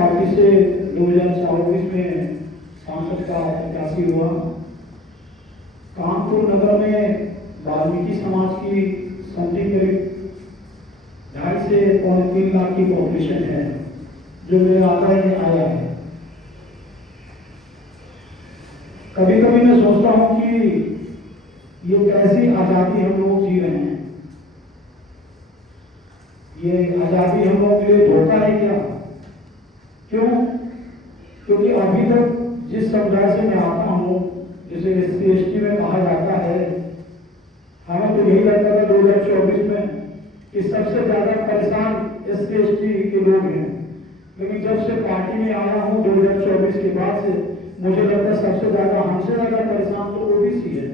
Party से 2024 में सांसद का प्रत्याशी हुआ। कानपुर नगर में वाल्मीकि समाज की समथिंग करीब 2.5 से 3 लाख की पॉपुलेशन है, जो मेरे आंकड़े में आया है। कभी कभी मैं सोचता हूं कि ये कैसी आजादी हम लोग जी रहे हैं। ये आजादी हम लोग के लिए धोखा है क्या? क्यों? क्योंकि अभी तक जिस समुदाय से मैं आता हूँ, जिसे SC ST में कहा जाता है, हमें तो यही लगता था 2024 में कि सबसे ज्यादा परेशान SC ST के लोग हैं। लेकिन जब से पार्टी में आया हूँ 2024 के बाद से, मुझे लगता है सबसे ज्यादा हमसे ज्यादा परेशान तो OBC है।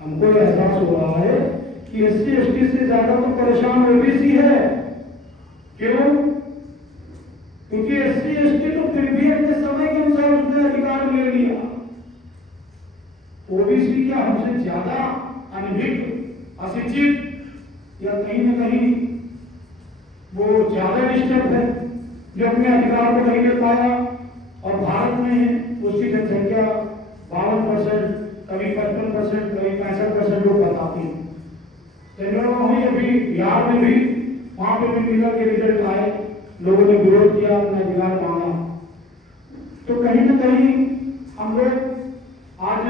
हमको एहसास हो रहा है कि SC ST से ज्यादा तो परेशान OBC है। क्यों? क्योंकि SC ST तो फिर भी अपने समय के अनुसार उसने अधिकार ले लिया। OBC क्या हमसे ज्यादा अनभिज्ञ, अशिक्षित या कहीं न कहीं वो ज्यादा डिस्टर्ब है, जो अपने अधिकार को नहीं ले पाया? और भारत में उसकी जनसंख्या 52%, कभी 55%, कभी 65% लोग बताती हैं। अभी बिहार में भी वहां पे भी निकल के रिजल्ट आए, लोगों ने विरोध किया, अपना अधिकार मांगा। तो कहीं न कहीं हम लोग आज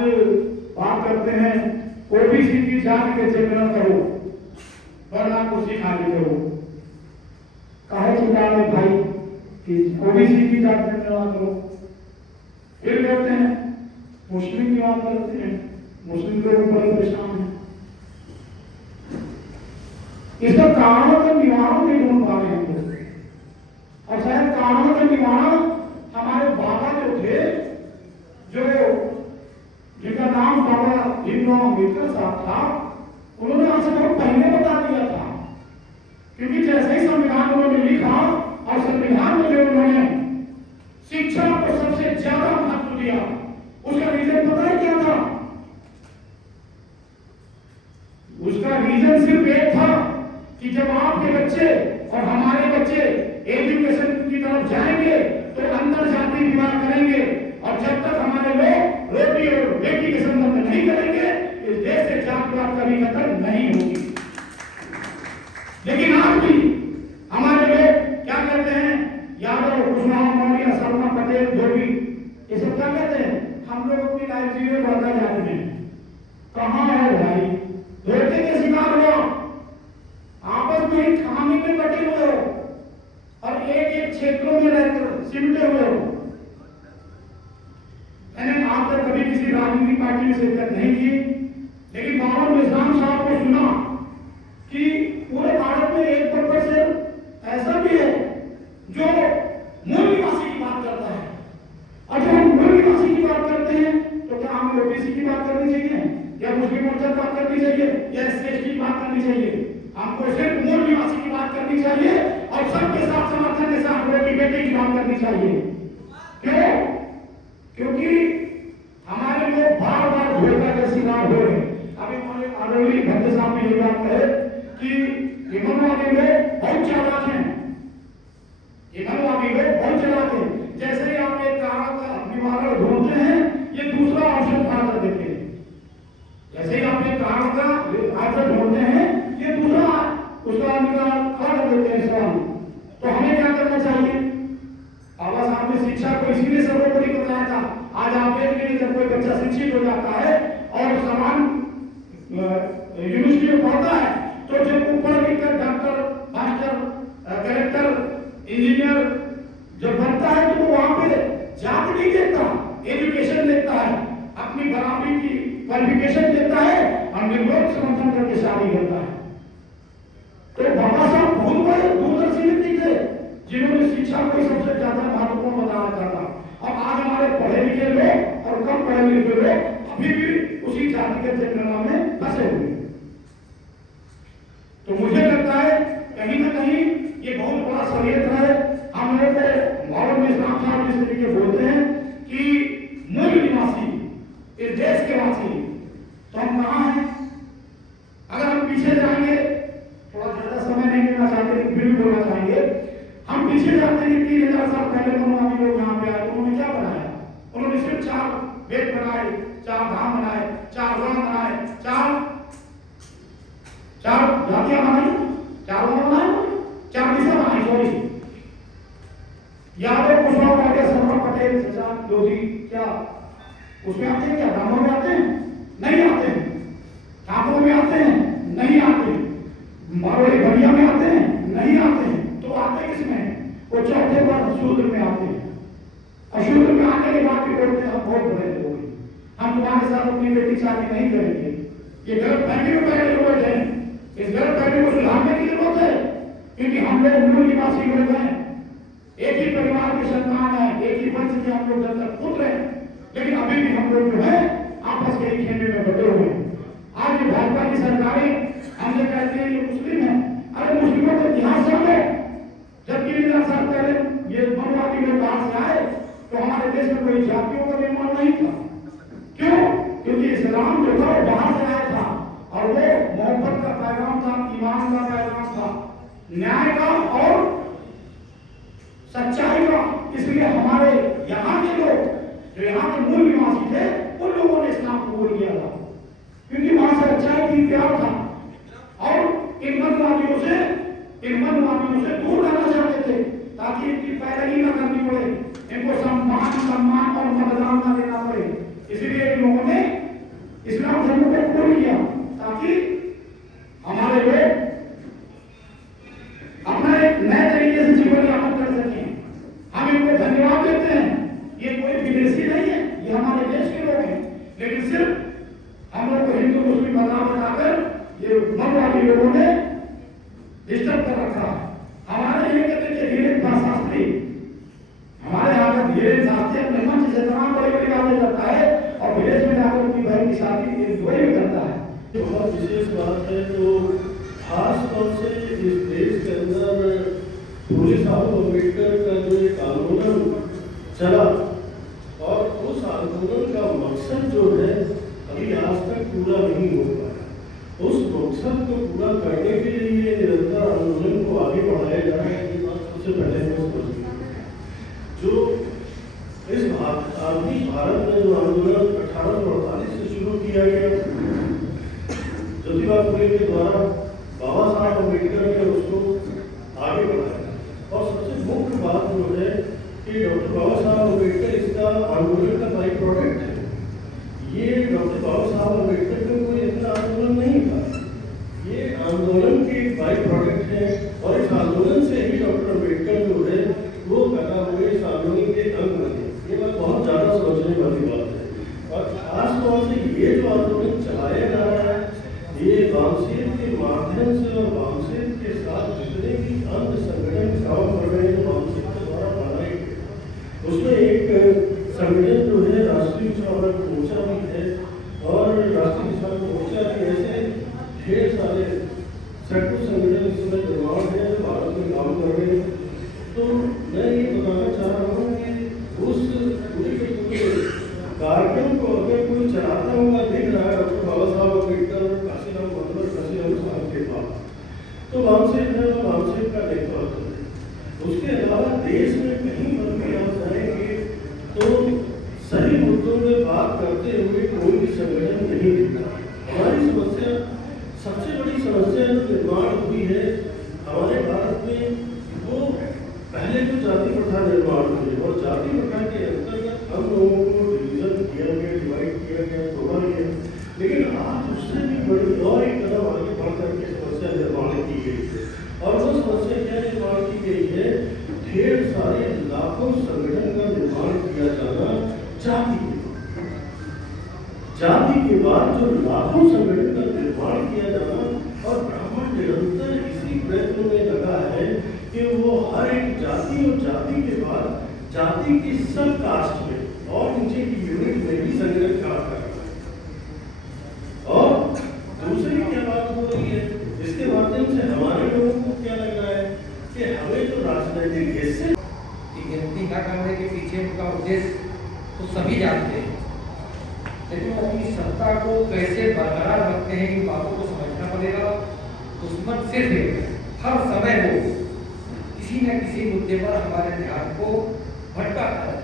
बात करते हैं OBC की जांच के जनगणना करो, वरना कुर्सी खाली करो। काहे चिंता है भाई कि OBC की जांच जनगणना करो? फिर कहते हैं मुस्लिम की बात करते हैं, मुस्लिम लोग बड़े परेशान हैं। इसका कारणों का निवारण नहीं ढूंढ पा रहे हैं लोग। और शायद कारणों का निवारण हमारे बाबा जो थे, जो जिनका नाम बाबा भीमराव अम्बेडकर साहब था, उन्होंने आज से बहुत पहले बता दिया था। क्योंकि जैसे ही संविधान उन्होंने लिखा और संविधान में जो उन्होंने शिक्षा को सबसे ज्यादा महत्व दिया, उसका रीजन पता है क्या था? उसका रीजन सिर्फ एक था कि जब आपके बच्चे और हमारे बच्चे एजुकेशन की तरफ जाएंगे तो अंतर जाति विवाह करेंगे, और जब तक हमारे लोग रोटी और बेटी के संबंध नहीं करेंगे, इस देश से जातिवाद कभी खत्म नहीं होगी। लेकिन आज भी हमारे लोग क्या कहते हैं? यादव, कुशवाहा, मौर्य, शर्मा, पटेल, धोबी, ये सब क्या कहते हैं? हम लोग अपनी लाइफ जीने बढ़ता जाते हैं। कहाँ है भाई? धोखे के शिकार हो, आपस में खामी में बटे हुए हो, और एक एक क्षेत्रों में रहकर सिमटे हुए हो। मैंने आज तक कभी किसी राजनीतिक पार्टी में शिरकत नहीं की, लेकिन बाबा निजाम साहब को सुना कि पूरे भारत में 1% ऐसा भी है जो मूल निवासी की बात करता है। और जब हम मूल निवासी की बात करते हैं तो क्या हमें OBC की बात करनी चाहिए, या मुस्लिम मोर्चा की बात करनी चाहिए, या SC ST की बात करनी चाहिए? हमको सिर्फ मूल निवासी की बात करनी चाहिए और सबके साथ समर्थन के साथ बेटी बेटी की बात करनी चाहिए। क्यों? क्योंकि हमारे लोग बार बार धोखा का शिकार हो रहे हैं। अभी हमारे आरोली भक्त साहब ने ये बात कहे कि इमामवादी लोग बहुत चालाक हैं, इमामवादी लोग बहुत चालाक हैं। जैसे ही आप एक कारण का निवारण ढूंढते हैं, ये दूसरा ऑप्शन खड़ा कर देते हैं। जैसे ही आप एक कारण का आंसर ढूंढते हैं, ये दूसरा उसका निकाल खड़ा कर देते हैं सवाल। तो हमें क्या करना चाहिए? बाबा साहब ने शिक्षा को इसीलिए सर्वोपरि बताया था। आज आप देख लीजिए, जब कोई बच्चा शिक्षित हो जाता है और समान यूनिवर्सिटी में पढ़ता है, तो जब ऊपर लिखकर डॉक्टर, मास्टर, कलेक्टर, इंजीनियर जब बनता है, तो वो वहां पे जाति नहीं देखता, एजुकेशन देखता है, अपनी बराबरी की क्वालिफिकेशन देखता है, और निर्लोक समर्थन करके शादी करता है। तो बाबा साहब बहुत बड़े दूरदर्शी व्यक्ति थे, जिन्होंने शिक्षा को सबसे ज्यादा महत्वपूर्ण बताया जाता। और आज हमारे पढ़े लिखे लोग और कम पढ़े लिखे लोग अभी भी उसी जाति के जनगणना में फंसे हुए। तो मुझे लगता है कहीं ना कहीं ये बहुत बड़ा षड्यंत्र है। हम लोग मोहम्मद इस्लाम साहब जिस तरीके बोलते हैं कि मूल निवासी, इस देश के वासी, तो हम कहाँ हैं? अगर हम पीछे जाएंगे, थोड़ा ज्यादा समय नहीं लेना चाहते, फिर भी बोलना चाहेंगे, हम पीछे जाते कि 3000 साल पहले मनवादी लोग यहाँ पे आए, उन्होंने क्या बनाया? उन्होंने सिर्फ 4 वेद बनाए, 4 धाम बनाए, 4 वर्ण बनाए, 4 जातियां बनाई, 4 वर्ण बनाए, 4 दिशा बनाई। सॉरी, यादव, कुशवाहा, पाटिल, शर्मा, पटेल, सचान, लोधी, क्या उसमें आते हैं? क्या ब्राह्मण में आते हैं? नहीं आते हैं। ठाकुर में आते हैं? नहीं आते। मारवाड़ी भैया में आते हैं? नहीं आते हैं। तो आते किसमें? वो चौथे बार शूद्र में आते हैं। अशूद्र में आने के बाद भी बोलते हैं हम बहुत बड़े लोग हैं, हम तुम्हारे साथ अपनी बेटी शादी नहीं करेंगे। ये गलत फहमी में पहले लोग हैं। इस गलत फहमी को सुधारने की जरूरत है, क्योंकि हम लोग मूल निवासी लोग हैं, एक ही परिवार के संतान हैं, एक ही वंश के हम लोग जब तक पुत्र हैं, लेकिन अभी भी हम लोग जो है आपस के एक खेमे में बटे हुए हैं। आज ये भाजपा की सरकारें हमसे कहती है ये मुस्लिम है। अरे मुस्लिमों को इतिहास जानो, जब 3000 साल पहले ये मनवादी लोग बाहर से आए तो हमारे देश में कोई जातियों का निर्माण नहीं था। क्यों? क्योंकि इस्लाम जो था वो बाहर से आया था और वो मोहब्बत का पैगाम था, ईमान का पैगाम था, न्याय का और सच्चाई का। इसलिए हमारे यहाँ के लोग जो यहाँ के मूल निवासी थे उन लोगों ने इस्लाम कबूल किया था, क्योंकि वहां से सच्चाई थी, प्यार था। और इन मनवादियों से दूर रहना चाहते थे ताकि इनकी पैरवी न करनी पड़े, इनको सम्मान और मतदान न देना पड़े। इसलिए इन लोगों ने इस्लाम धर्म को कबूल किया ताकि हमारे लोग अपना एक नए तरीके से जीवन यापन कर सकें। हम इनको धन्यवाद देते हैं। ये कोई विदेशी नहीं है, ये हमारे देश के लोग हैं, लेकिन सिर्फ हम लोग को हिंदू मुस्लिम बताकर ये मनवादी लोगों ने डिस्टर्ब कर रखा। हमारे ये कहते हैं धीरेन्द्र शास्त्री, हमारे यहाँ का धीरेन्द्र शास्त्री अपने मंच से तमाम बड़ी बड़ी बातें करता है और विदेश में जाकर उनकी बहन की शादी दुबई में करता है। बहुत विशेष बात है। तो खास तौर से इस देश के अंदर फूले साहब अम्बेडकर का जो एक आंदोलन चला और उस आंदोलन का मकसद जो है अभी आज तक पूरा नहीं हो पाया। उस मकसद को पूरा करने के लिए निरंतर आंदोलन को आगे बढ़ाया जा रहा है। ये बात सबसे पहले मैं समझ जो इस आधुनिक भारत में जो आंदोलन 1848 से शुरू किया गया, ज्योतिबा फुले के द्वारा बाबा साहब अम्बेडकर ने उसको आगे बढ़ाया। और सबसे मुख्य बात जो है कि डॉक्टर बाबा साहब अम्बेडकर इसका आंदोलन का बाई प्रोडक्ट है। ये डॉक्टर बाबा साहब अम्बेडकर का कोई इतना आंदोलन नहीं था, ये आंदोलन के बाई प्रोडक्ट है। और इस आंदोलन से ही डॉक्टर अम्बेडकर जो है वो पैदा हुए, इस आंदोलन के अंग बने। ये बात बहुत ज़्यादा सोचने वाली बात है। और खास तौर से ये जो आंदोलन चलाया जा रहा है ये वामसेन के माध्यम से और वामसेन के साथ जितने भी अन्य संगठन काम कर रहे हैं वामसेन के द्वारा बनाए गए, उसमें एक संगठन जो है राष्ट्रीय किसान मोर्चा भी है और राष्ट्रीय किसान मोर्चा के ऐसे ढेर सारे सैकड़ों संगठन इसमें निर्माण है, भारत में काम कर रहे हैं। तो मैं ये बताना चाह रहा हूँ कि उस पूरे के पूरे कार्यक्रम को अगर कोई चलाता हुआ दिख रहा है डॉक्टर बाबा साहब अम्बेडकर और काशीराम साहब के बाद, तो वामसेन है और वामसेन का नेतृत्व है। उसके अलावा देश में कहीं पर भी आप जाएंगे तो सही मुद्दों में बात करते हुए कोई भी संगठन नहीं दिखता। हमारी समस्या, सबसे बड़ी समस्या जो निर्माण हुई है हमारे भारत में, वो पहले तो जाति प्रथा निर्माण हुई और जाति प्रथा के अंतर्गत हम लोगों को डिवीजन किया गया, डिवाइड किया गया, तोड़ा गया। लेकिन आज उससे भी बड़ी और एक कदम आगे बढ़ करके समस्या निर्माण की गई। और वो समस्या क्या निर्माण की गई है? ढेर सारे लाखों संगठन का निर्माण किया जाना जाति के बाद जो लाखों संगठन का निर्माण किया जाना। और ब्राह्मण निरंतर इसी प्रयत्न में लगा है कि वो हर एक जाति और जाति के बाद जाति की सब कास्ट में और नीचे की यूनिट में भी संगठन काम कर रहा है। और दूसरी क्या बात हो रही है, इसके माध्यम से हमारे लोगों को क्या लग रहा है कि हमें जो राजनीतिक हिस्से की गिनती न करने के पीछे उनका उद्देश्य तो सभी जानते हैं, लेकिन अपनी सत्ता को कैसे बरकरार रखते हैं इन बातों को समझना पड़ेगा। दुश्मन सिर्फ हर समय वो किसी न किसी मुद्दे पर हमारे ध्यान को भटकाता है।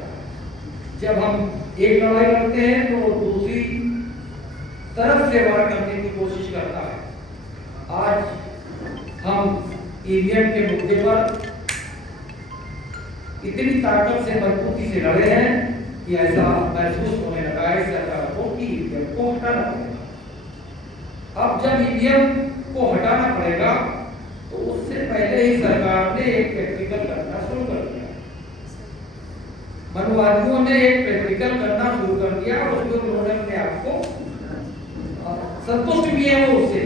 जब हम एक लड़ाई लड़ते हैं तो वो दूसरी तरफ से वार करने की कोशिश करता है। आज हम ईवीएम के मुद्दे पर इतनी ताकत से मजबूती से लड़े हैं कि ऐसा महसूस होने लगा है सरकार को कि ईवीएम को हटाना पड़ेगा। अब जब ईवीएम को हटाना पड़ेगा तो उससे पहले ही सरकार ने एक प्रैक्टिकल करना शुरू कर दिया। मनुवादियों ने एक प्रैक्टिकल करना शुरू कर दिया और उसमें उन्होंने अपने आप को संतुष्ट भी है। वो उससे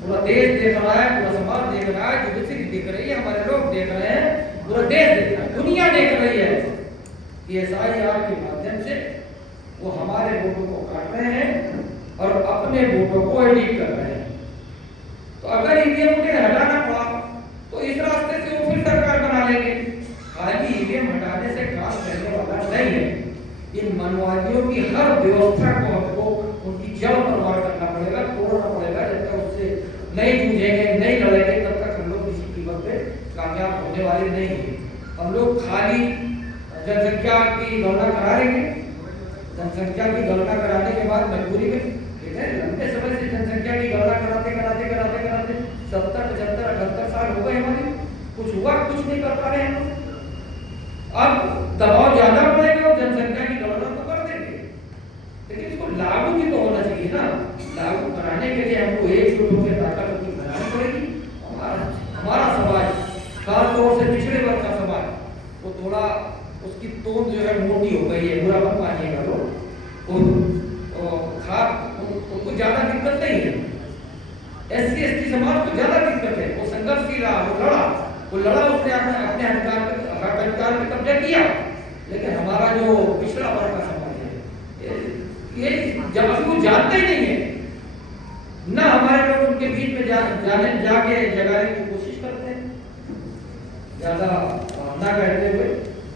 पूरा देश देख रहा है, पूरा समाज देख रहा है, जुडिशरी देख रही है, हमारे लोग देख रहे हैं, पूरा देश देख रहा है, दुनिया देख रही है कि एसआईआर के माध्यम से वो हमारे वोटों को काट रहे हैं और अपने वोटों को एडिट कर रहे हैं। तो अगर ईवीएम को हटाना पड़ा तो इस रास्ते से वो फिर सरकार बना लेंगे। खाली ईवीएम हटाने से काम करने वाला नहीं है। इन मनवादियों की हर व्यवस्था को हमको उनकी जड़ पर वार करना पड़ेगा, तोड़ना पड़ेगा। जब तक उससे नहीं जूझेंगे, नहीं लड़ेंगे, तब तक हम लोग किसी कीमत पे कामयाब होने वाले नहीं हैं। हम लोग खाली जनसंख्या की गणना करा लेंगे, जनसंख्या की गणना कराने के बाद मजबूरी में लंबे समय से जनसंख्या की गणना कराते 70, 75, 78 साल हो गए हमारे, कुछ हुआ, कुछ नहीं कर पा रहे हम। अब दबाव ज्यादा पड़ेगा और जनसंख्या की गणना तो कर देंगे, लेकिन इसको लागू भी तो होना चाहिए ना। लागू कराने के लिए हमको एकजुट होकर ताकत की बनानी पड़ेगी। हमारा समाज, खासतौर से पिछड़े वर्ग का समाज, वो थोड़ा उसकी तोंद जो है मोटी हो गई है, बुरा मत मानिएगा लोग। उनको ज्यादा दिक्कत नहीं है। एससी एसटी समाज को ज्यादा दिक्कत है। वो संघर्षशील रहा, वो लड़ा, उसने अपने अधिकार पे कब्जा किया। लेकिन हमारा जो पिछड़ा वर्ग का समाज है, ये जब अभी वो जानते ही नहीं है ना, हमारे लोग उनके बीच में जाके जगाने की कोशिश करते हैं। ज्यादा ना कहते हुए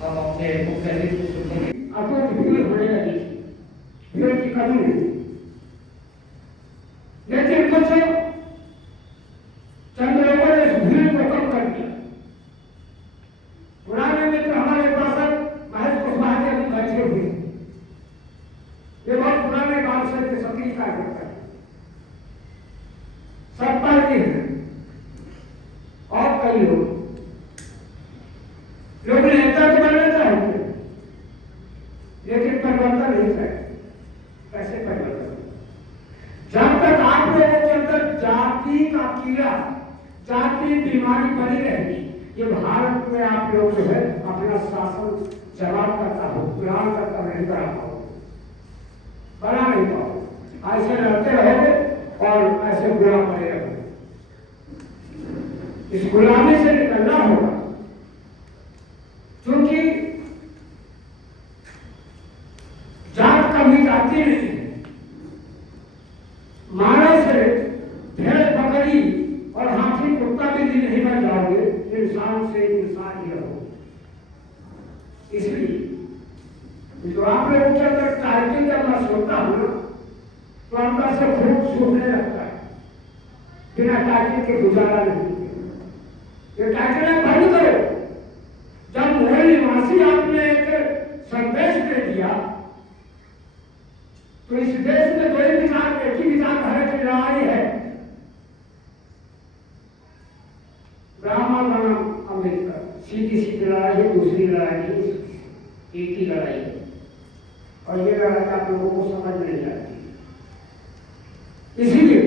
हम अपने मुख्य नीति को सुनने होने लगी, भीड़ की कमी नहीं। लेकिन कुछ चंद लोगों ने इस भीड़ को कम कर दिया। पुराने में तो हमारे उपासक महज कुशवाहा के अभी बैठे हुए, ये बहुत पुराने काल से सभी का करता है, सब पार्टी है और कई लोग नेता तो बनना चाहते, लेकिन परिवर्तन नहीं चाहते। कैसे परिवर्तन? जब तक आप लोगों के अंदर जाति का कीड़ा, जाति बीमारी बनी रहेगी, ये भारत में आप लोग जो है अपना शासन जवाब करता हो, ग्रहण करता नहीं करा पाओ, बना नहीं पाओ। ऐसे लड़ते रहोगे और ऐसे गुलाम बने रहोगे। इस गुलामी से निकलना होगा, क्योंकि जात कभी जाती नहीं। मानव से भेड़ बकरी और हाथी कुत्ता भी नहीं बन जाओगे, इंसान से इंसान ही रहोगे। इसलिए जो आप लोगों के अंदर टाइटिल जब मैं सुनता हूं ना, तो अंदर से खूब सूखने लगता है। बिना टाइटिल के गुजारा नहीं। ये टाइटिल बंद करो। जब मूल निवासी आपने एक संदेश दे दिया, तो इस देश में दो ही विचार, एक ही विचारधारा की लड़ाई है, ब्राह्मण बनाम अम्बेडकर। सीधी सीधी लड़ाई है, दूसरी लड़ाई नहीं, एक ही लड़ाई है। और ये लड़ाई आप लोगों को समझ नहीं आती। इसीलिए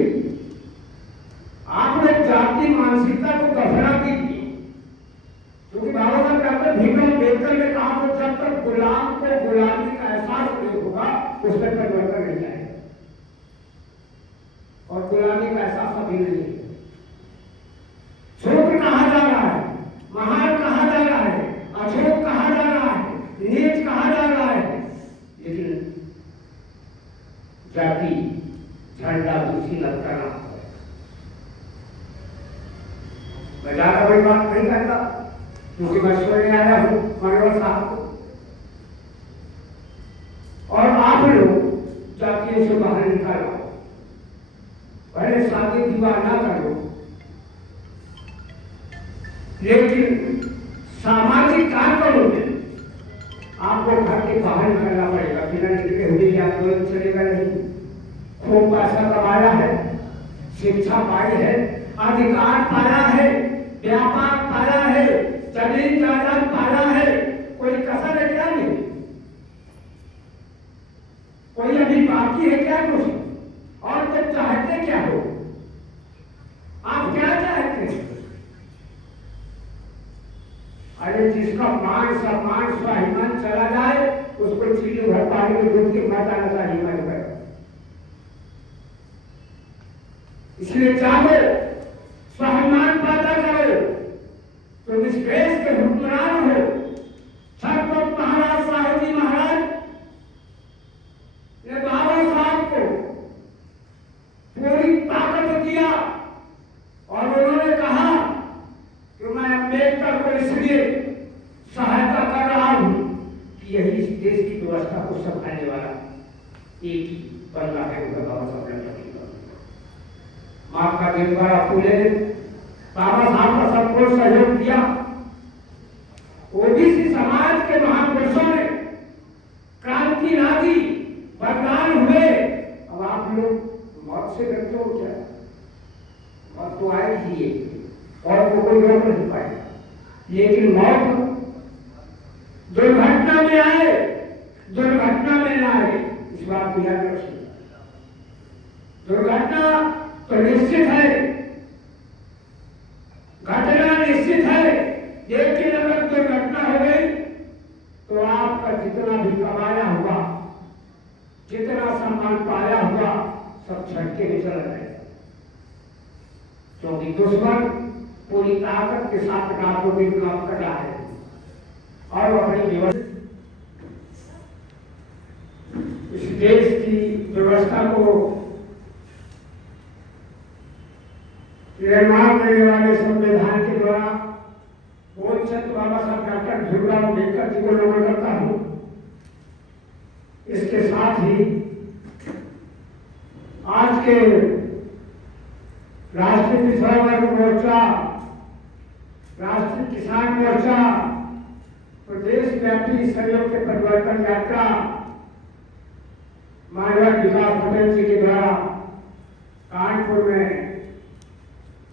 आप लोग जाति मानसिकता को दफना कीजिए, क्योंकि बाबा साहब डॉक्टर भीमराव अम्बेडकर ने कहा कि जब तक गुलाम को गुलामी का एहसास नहीं होगा, उस तक परिवर्तन नहीं जाएगा। और गुलामी का एहसास अभी नहीं है। छोट कहा जा रहा है, महान कहा जा रहा है, अछूत कहा जा रहा है, नीच कहा जा रहा है, लेकिन जाति झंडा उसी लगता रहा। मैं ज्यादा बड़ी बात नहीं करता, क्योंकि मैं सुनने आया हूं मनोहर साहब को, और आप लोग जातियों से बाहर निकालो, पहले शादी विवाह ना करो, लेकिन सामाजिक काम करोगे, आपको घर के बाहर निकलना पड़ेगा। बिना निकले हुए आंदोलन चलेगा नहीं। खूब पैसा कमाया है, शिक्षा पाई है, अधिकार पाया है, व्यापार पाया है, जमीन जायदाद पाया है, कोई कसर है क्या? नहीं। कोई अभी बाकी है क्या? कुछ और तुम चाहते क्या हो? आप क्या चाहते हैं? अरे जिसका मान सम्मान स्वाभिमान चला जाए उसको चीजें भर पानी में डूब के मर जाना चाहिए। मन कर इसलिए चाहो स्वाभिमान पैदा करो तो इस देश के हुक्मरान हो। छत्रपति महाराज साहू जी महाराज ने बाबा साहब को पूरी ताकत दिया और उन्होंने कहा कि मैं अम्बेडकर को इसलिए सहायता कर रहा हूं कि यही इस देश की व्यवस्था को संभालने वाला एक ही बंदा है, उनका बाबा साहब ने माँ का दिन द्वारा फूले बाबा साहब का सबको सहयोग दिया। ओबीसी समाज के महापुरुषों ने क्रांति ला दी, बलिदान हुए। अब आप लोग मौत से डरते हो क्या? मौत तो आएगी ही और वो कोई रोक नहीं पाएगा, लेकिन मौत दुर्घटना में आए दुर्घटना में ना आए, इस बात को याद रखिए। दुर्घटना तो निश्चित है, घटना निश्चित है, लेकिन अगर दुर्घटना हो गई तो आपका जितना भी कमाया हुआ, जितना सम्मान पाया हुआ, सब झटके में चला जाएगा। क्योंकि दुश्मन पूरी ताकत के साथ रातों दिन काम कर रहा है और अपनी इस देश की व्यवस्था को निर्माण करने वाले संविधान के द्वारा पूज्य बाबा साहब डॉक्टर भीमराव अम्बेडकर जी को नमन करता हूँ। इसके साथ ही आज के राष्ट्रीय पिछड़ा वर्ग मोर्चा, राष्ट्रीय किसान मोर्चा, प्रदेश व्यापी सहयोग के परिवर्तन यात्रा माननीय विकास पटेल जी के द्वारा कानपुर में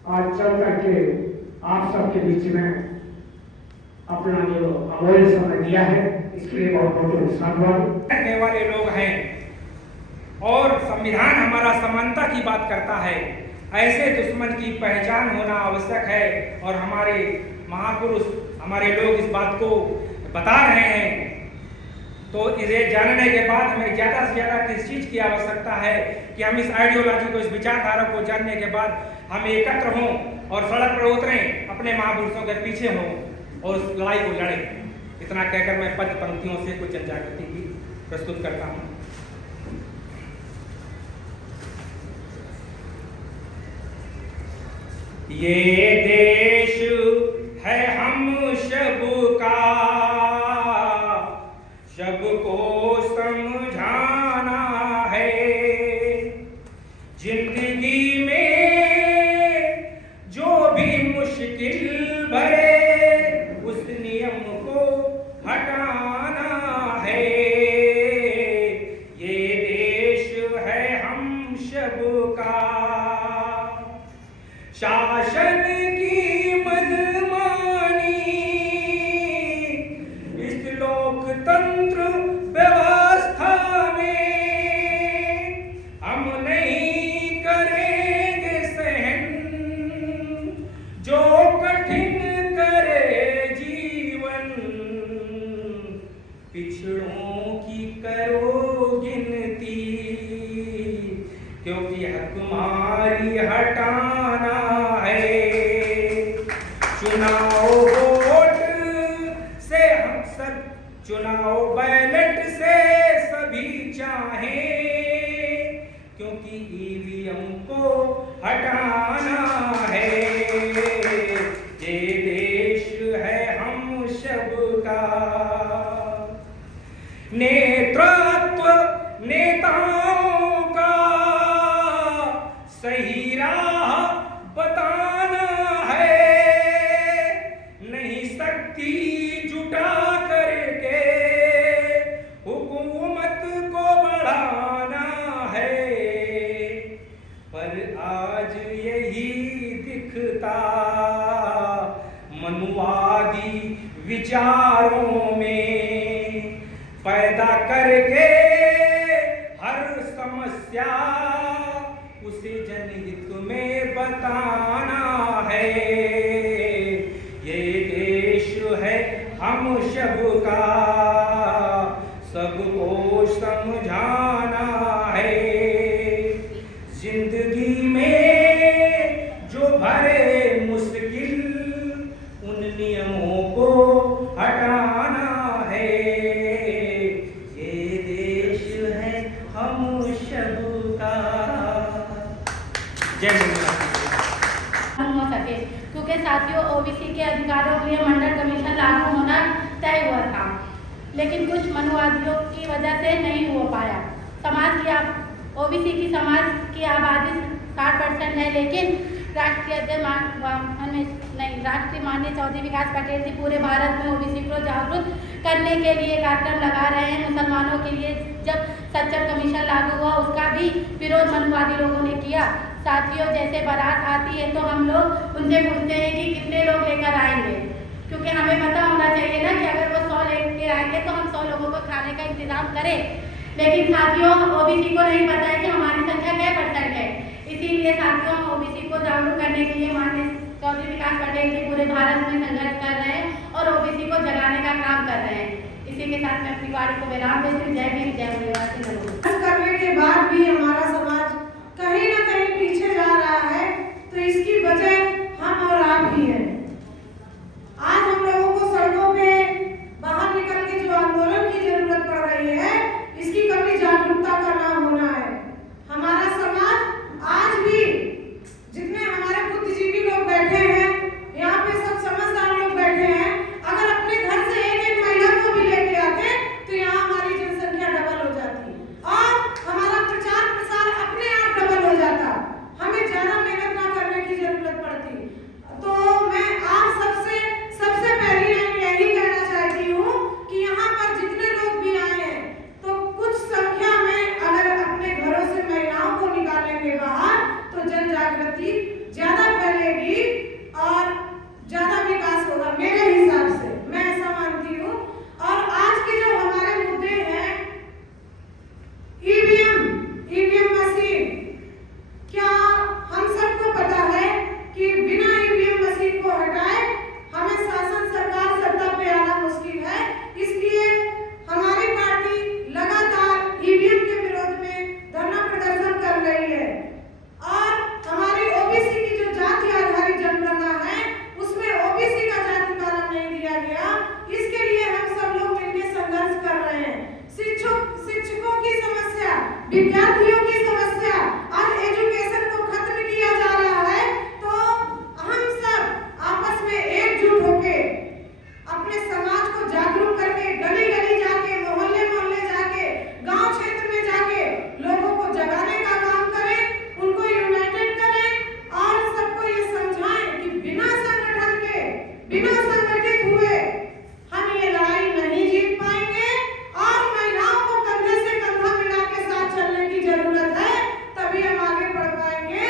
आज चल करके आप सबके बीच में अपना जो अमूल्य समय दिया है, इसके लिए बहुत बहुत धन्यवाद। रहने वाले लोग हैं और संविधान हमारा समानता की बात करता है। ऐसे दुश्मन की पहचान होना आवश्यक है और हमारे महापुरुष, हमारे लोग इस बात को बता रहे हैं। तो इसे जानने के बाद हमें ज़्यादा से ज़्यादा किस चीज़ की आवश्यकता है कि हम इस आइडियोलॉजी को, इस विचारधारा को जानने के बाद हम एकत्र हों और सड़क पर उतरें, अपने महापुरुषों के पीछे हों और उस लड़ाई को लड़ें। इतना कहकर मैं पद पंक्तियों से कुछ जन जागृति की प्रस्तुत करता हूँ। ये देश है हम सबका, सबको समझाना है। जिंदगी में जो भी मुश्किल भरे उस नियम को हटाना है। ये देश है हम सबका, शासन की मनमानी इस लोकतंत्र व्यवस्था में हम नहीं करेंगे सहन। जो कठिन करे जीवन, पिछड़ों की करो गिनती, क्योंकि हक हमारी हटाना है। चुनाव वोट से हम सब, चुनाव बैलेट से सभी चाहें, क्योंकि ईवीएम को हटाना है। ये देश है हम सबका। नेतृत्व नेताओं का सही राह बताना है, नहीं शक्ति मनुवादी विचारों में पैदा करके हर समस्या उसे जनहित में बताना है। ये देश है हम सबका, सबको समझाना है। जिंदगी में जो भरे मुश्किल, उन नियमों को हटाना है। ये देश है हम सबका। जय हो सके, क्योंकि साथियों ओबीसी के अधिकारों के लिए मंडल कमीशन लागू होना तय हुआ था, लेकिन कुछ मनुवादियों की वजह से नहीं हो पाया। समाज की ओबीसी की समाज की आबादी 60% है, लेकिन राष्ट्रीय माननीय चौधरी विकास पटेल जी पूरे भारत में ओबीसी को जागरूक करने के लिए कार्यक्रम लगा रहे हैं। मुसलमानों के लिए जब सच्चर कमीशन लागू हुआ, उसका भी विरोध मनुवादी लोगों ने किया। साथियों, जैसे बारात आती है तो हम लोग उनसे पूछते हैं कि कितने लोग लेकर आएंगे, क्योंकि हमें पता होना चाहिए ना कि अगर वो 100 लेकर आएंगे तो हम 100 लोगों को खाने का इंतजाम करें। लेकिन साथियों, ओबीसी को नहीं पता है कि हमारी संख्या क्या % है। इसीलिए साथियों, हम ओबीसी को जागरूक करने के लिए माननीय चौधरी विकास पटेल जी पूरे भारत में संघर्ष कर रहे हैं और ओबीसी को जगाने का काम कर रहे हैं। इसी के साथ मैं अपनी वाणी को विराम देती हूँ। जय भीम, जय आदिवासी। करने के बाद भी हमारा समाज कहीं ना कहीं पीछे जा रहा है, तो इसकी वजह हम और आप ही हैं। आज हम लोगों को सड़कों पे बाहर निकल के जो आंदोलन की जरूरत पड़ रही है, इसकी कभी जागरूकता करना होना है। हमारा समाज आज भी, जितने हमारे बुद्धिजीवी लोग बैठे हैं, यहाँ पे सब समझदार लोग बैठे हैं, अगर अपने घर से एक महिला को भी लेके आते तो यहाँ हमारी जनसंख्या डबल हो जाती और हमारा प्रचार प्रसार अपने आप डबल हो जाता। हमें ज्यादा मेहनत ना करने की जरूरत पड़ती। तो मैं आप सबसे पहली लाइन यही कहना चाहती हूँ कि यहाँ पर जितने लोग भी आए हैं, तो कुछ संख्या में अगर अपने घरों से महिलाओं को निकालेंगे बाहर, तो जन जागृति ज्यादा फैलेगी और ज्यादा विकास होगा। मेरे हिसाब से मैं ऐसा मानती हूँ। और आज के जो हमारे मुद्दे हैं, ईवीएम मशीन, क्या हम सबको पता है कि बिना ईवीएम मशीन को हटाए हमें शासन सरकार सत्ता पे आना मुश्किल है। इसलिए हमारी पार्टी लगातार ईवीएम के विरोध में धरना प्रदर्शन कर रही है। और हमारी ओबीसी की जो जाति आधारित जनगणना है, उसमें ओबीसी का जाति कानून नहीं दिया गया। इसके लिए हम सब लोग मिलकर संघर्ष कर रहे हैं। शिक्षकों की समस्या, विद्यार्थियों की समस्या, आज एजुकेशन को खत्म किया जा रहा है, तो हम सब आपस में एकजुट होके अपने समाज को जागरूक करके, गली गली जाके, मोहल्ले मोहल्ले जाके, गांव क्षेत्र में जाके लोगों को जगाने का काम करें, उनको यूनाइटेड करें और सबको ये समझाएं कि बिना संगठन के, बिना संगठित हुए हम ये लड़ाई नहीं जीत पाएंगे। और महिलाओं को कंधे से कंधा मिला के साथ चलने की जरूरत है, तभी हम आगे बढ़ पाएंगे।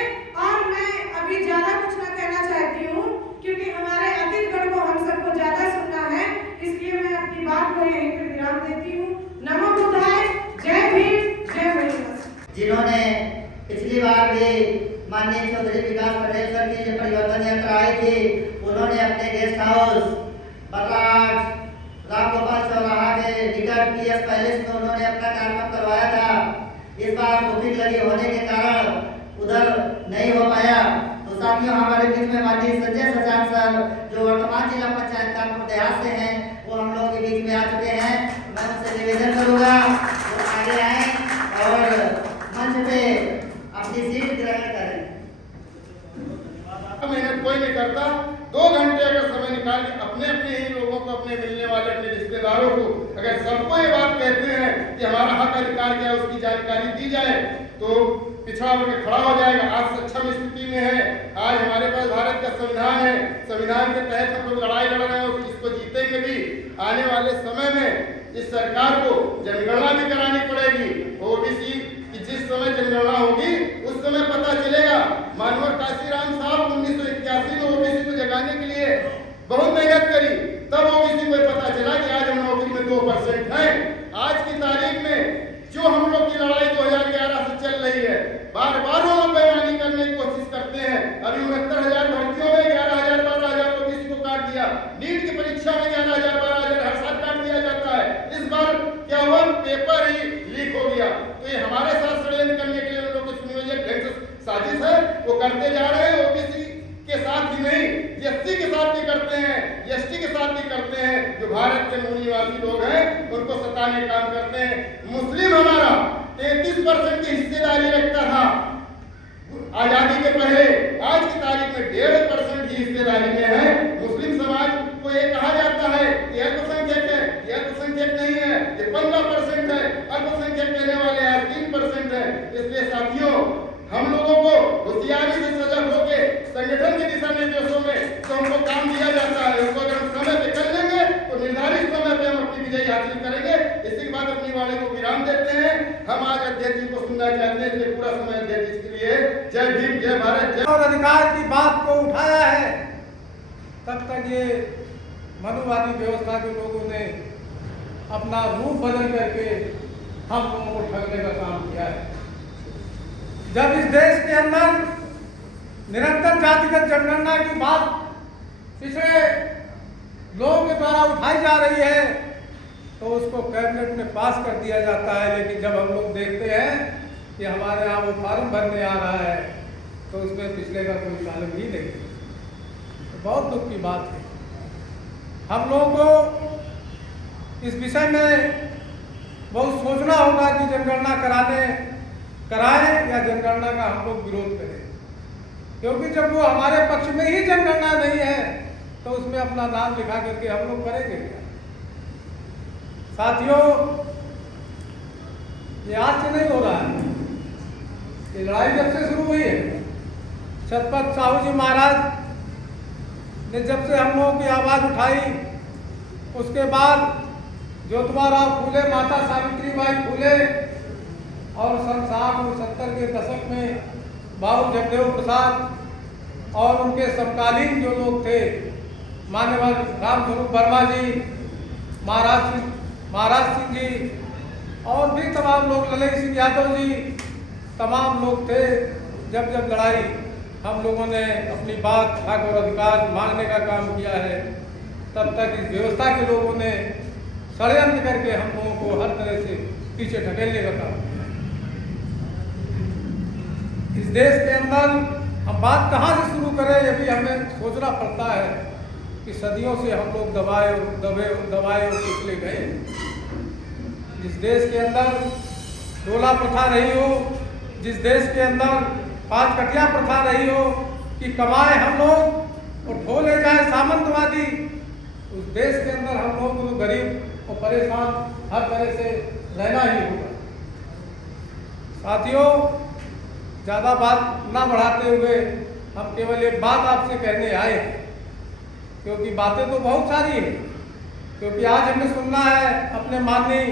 और मैं अभी ज्यादा कुछ ना कहना चाहती हूँ, क्योंकि हमारे अतीतगढ़ को हम सबको ज्यादा सुनना है, इसलिए मैं अपनी बात को यहीं पर विराम देती हूँ। नमो बुद्धाय, जय भीम, जय महिला। जिन्होंने पिछली बार भी माननीय चौधरी विकास पटेल सर की जो परिवर्तन यात्रा आई थी, उन्होंने अपने गेस्ट हाउस बरलाट रामगोपाल चौराहा के निकट पीएस पैलेस में उन्होंने अपना कार्यक्रम करवाया था। इस बार कोविड लगी होने के कारण उधर नहीं हो पाया। तो साथियों, हमारे बीच में माननीय संजय सचान सर, जो वर्तमान जिला पंचायत कानपुर देहात से हैं, वो हम लोगों के बीच में आ चुके हैं। मैं उनसे निवेदन करूंगा वो आगे आए और मंच पे अपनी सीट ग्रहण करें। मेहनत कोई नहीं करता। 2 घंटे अगर समय निकाल के अपने ही लोगों को, अपने मिलने वाले अपने रिश्तेदारों को, अगर सबको ये बात कहते हैं कि हमारा हक अधिकार क्या है, उसकी जानकारी दी जाए, तो पिछड़ा होकर खड़ा हो जाएगा। आज सक्षम स्थिति में है। आज हमारे पास भारत का संविधान है, संविधान के तहत हम लोग लड़ाई लड़ रहे हैं और इसको जीतेंगे भी। आने वाले समय में इस सरकार को जनगणना भी करानी पड़ेगी। ओबीसी की जिस समय जनगणना होगी, उस समय पता चलेगा। मानवर काशीराम साहब 1981 में ओबीसी को जगाने के लिए बहुत मेहनत करी, तब ओबीसी को पता चला कि आज हम नौकरी में 2% हैं। आज की तारीख में जो हम लोग की लड़ाई 2011 से चल रही है, बार बार वो लोग बेईमानी करने की कोशिश करते हैं। अभी 69,000 भर्तियों में 11,000 12,000 ओबीसी को काट दिया। नीट की परीक्षा में 11,000 12,000 हर साल काट दिया जाता है। इस बार क्या हुआ, पेपर ही लीक हो गया। तो ये हमारे साथ षड्यंत्र करने के लिए उन लोग की सुनियोजित ढंग से साजिश है, वो करते जा रहे हैं। ओबीसी के साथ ही नहीं, एससी के साथ भी करते हैं, एसटी के साथ भी करते हैं। जो भारत के मूल निवासी लोग हैं उनको सताने काम करते हैं। मुस्लिम हमारा 33% की हिस्सेदारी रखता था आजादी के पहले, आज की तारीख में 1.5% की हिस्सेदारी में है। मुस्लिम समाज को ये कहा जाता है कि अल्पसंख्यक है, ये अल्पसंख्यक नहीं है, ये 15% है। अल्पसंख्यक कहने वाले आज 3% है। इसलिए साथियों, हम लोगों को होशियारी से सजग होकर संगठन के दिशा निर्देशों में तो हमको काम दिया जाता है, उसको अगर हम समय पे कर लेंगे तो निर्धारित समय पे हम अपनी विजय हासिल करेंगे। इसी के बाद अपनी वाणी को विराम देते हैं। हम आज अध्यक्ष जी को सुनना चाहते हैं, इसलिए पूरा समय अध्यक्ष जी के लिए। जय भीम, जय भारत, जय। और अधिकार की बात को उठाया है, तब तक ये मनुवादी व्यवस्था के लोगों ने अपना रूप बदल करके हम लोगों को ठगने का काम किया है। जब इस देश के अंदर निरंतर जातिगत जनगणना की बात पिछले लोगों के द्वारा उठाई जा रही है तो उसको कैबिनेट में पास कर दिया जाता है, लेकिन जब हम लोग देखते हैं कि हमारे यहाँ वो फार्म भरने आ रहा है तो उसमें पिछले का कोई ताल्लुक ही नहीं। तो बहुत दुख की बात है। हम लोगों को इस विषय में बहुत सोचना होगा कि जनगणना कराएं या जनगणना का हम लोग विरोध करें, क्योंकि जब वो हमारे पक्ष में ही जनगणना नहीं है तो उसमें अपना नाम लिखा करके हम लोग करेंगे क्या। साथियों, ये आज से नहीं हो रहा है, ये लड़ाई जब से शुरू हुई है। छत्रपति साहू जी महाराज ने जब से हम लोगों की आवाज उठाई, उसके बाद ज्योतिबा राव फूले, माता सावित्रीबाई फूले और सन 60 और 70 के दशक में बाबू जगदेव प्रसाद और उनके समकालीन जो लोग थे, मान्यवर रामस्वरूप वर्मा जी, महाराज सिंह जी और भी तमाम लोग, ललित सिंह यादव जी, तमाम लोग थे। जब जब लड़ाई हम लोगों ने अपनी बात, हक और अधिकार मांगने का काम किया है, तब तक इस व्यवस्था के लोगों ने षड्यंत्र करके हम लोगों को हर तरह से पीछे ढकेलने का काम किया। इस देश के अंदर हम बात कहाँ से शुरू करें, ये भी हमें सोचना पड़ता है कि सदियों से हम लोग दबाए और कुचले गए। जिस देश के अंदर डोला प्रथा रही हो, जिस देश के अंदर 5 कटिया प्रथा रही हो कि कमाए हम लोग और ढो ले जाए सामंतवादी, उस देश के अंदर हम लोग तो गरीब और परेशान हर तरह से रहना ही होगा। साथियों, ज़्यादा बात ना बढ़ाते हुए हम केवल एक बात आपसे कहने आए हैं, क्योंकि बातें तो बहुत सारी हैं। क्योंकि आज हमें सुनना है अपने माननीय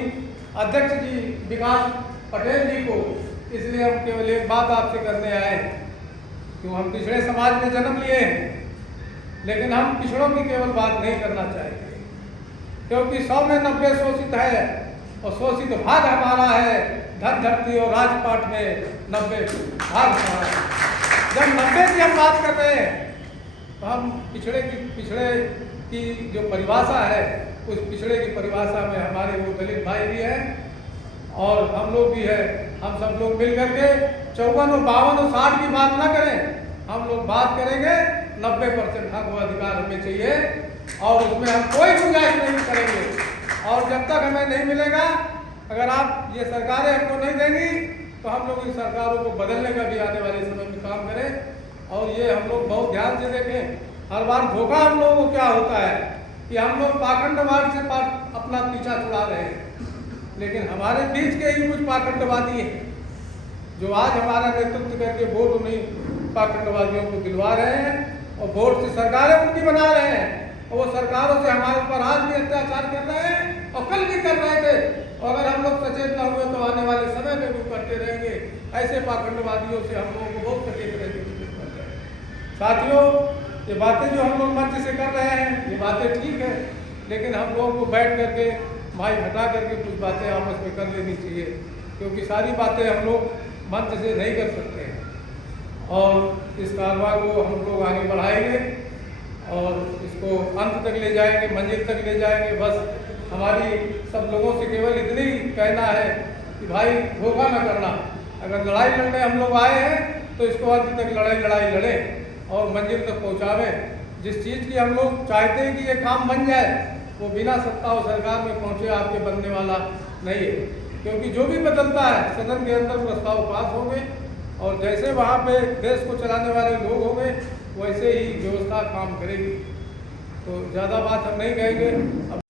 अध्यक्ष जी विकास पटेल जी को, इसलिए हम केवल एक बात आपसे करने आए हैं। क्यों, हम पिछड़े समाज में जन्म लिए हैं, लेकिन हम पिछड़ों की केवल बात नहीं करना चाहते, क्योंकि 100 में 90 शोषित है और शोषित भाग हमारा है। धन धरती और राजपाट में 90 भाग हमारा है। जब 90 की हम बात कर रहे हैं तो हम पिछड़े की जो परिभाषा है, उस पिछड़े की परिभाषा में हमारे वो दलित भाई भी हैं और हम लोग भी हैं। हम सब लोग मिल करके 54 और 52 और 60 की बात ना करें, हम लोग बात करेंगे 90% हक व अधिकार हमें चाहिए और उसमें हम कोई गुंजाइश नहीं करेंगे। और जब तक हमें नहीं मिलेगा, अगर आप ये सरकारें हमको नहीं देंगी तो हम लोग इन सरकारों को बदलने का भी आने वाले समय में काम करें। और ये हम लोग बहुत ध्यान से देखें, हर बार धोखा हम लोगों को क्या होता है कि हम लोग पाखंडवाद से अपना पीछा छुड़ा रहे हैं, लेकिन हमारे बीच के ही कुछ पाखंडवादी हैं जो आज हमारा नेतृत्व करके वोट उन्हीं पाखंडवादियों को दिलवा रहे हैं और वोट से सरकारें उनकी बना रहे हैं। और वो सरकारों से हमारे ऊपर आज भी अत्याचार कर रहे हैं और कल भी कर रहे थे। और अगर हम लोग सचेत न हुए तो आने वाले समय में भी करते रहेंगे। ऐसे पाखंडवादियों से हम लोगों को बहुत सचेत रहने की जरूरत है। साथियों, ये बातें जो हम लोग मंच से कर रहे हैं ये बातें ठीक है, लेकिन हम लोगों को बैठ करके माइक हटा करके कुछ बातें आपस में कर लेनी चाहिए, क्योंकि सारी बातें हम लोग मंच से नहीं कर सकते हैं। और इस कारवां को हम लोग आगे बढ़ाएंगे और इसको अंत तक ले जाएंगे, मंजिल तक ले जाएंगे। बस हमारी सब लोगों से केवल इतनी कहना है कि भाई धोखा न करना, अगर लड़ाई लड़ने हम लोग आए हैं तो इसको अंत तक लड़ाई लड़ें और मंजिल तक पहुंचावें। जिस चीज़ की हम लोग चाहते हैं कि ये काम बन जाए वो बिना सत्ता और सरकार में पहुंचे आपके बनने वाला नहीं है, क्योंकि जो भी बदलता है सदन के अंदर प्रस्ताव पास होंगे और जैसे वहाँ पे देश को चलाने वाले लोग होंगे वैसे ही व्यवस्था काम करेगी। तो ज़्यादा बात हम नहीं कहेंगे। अब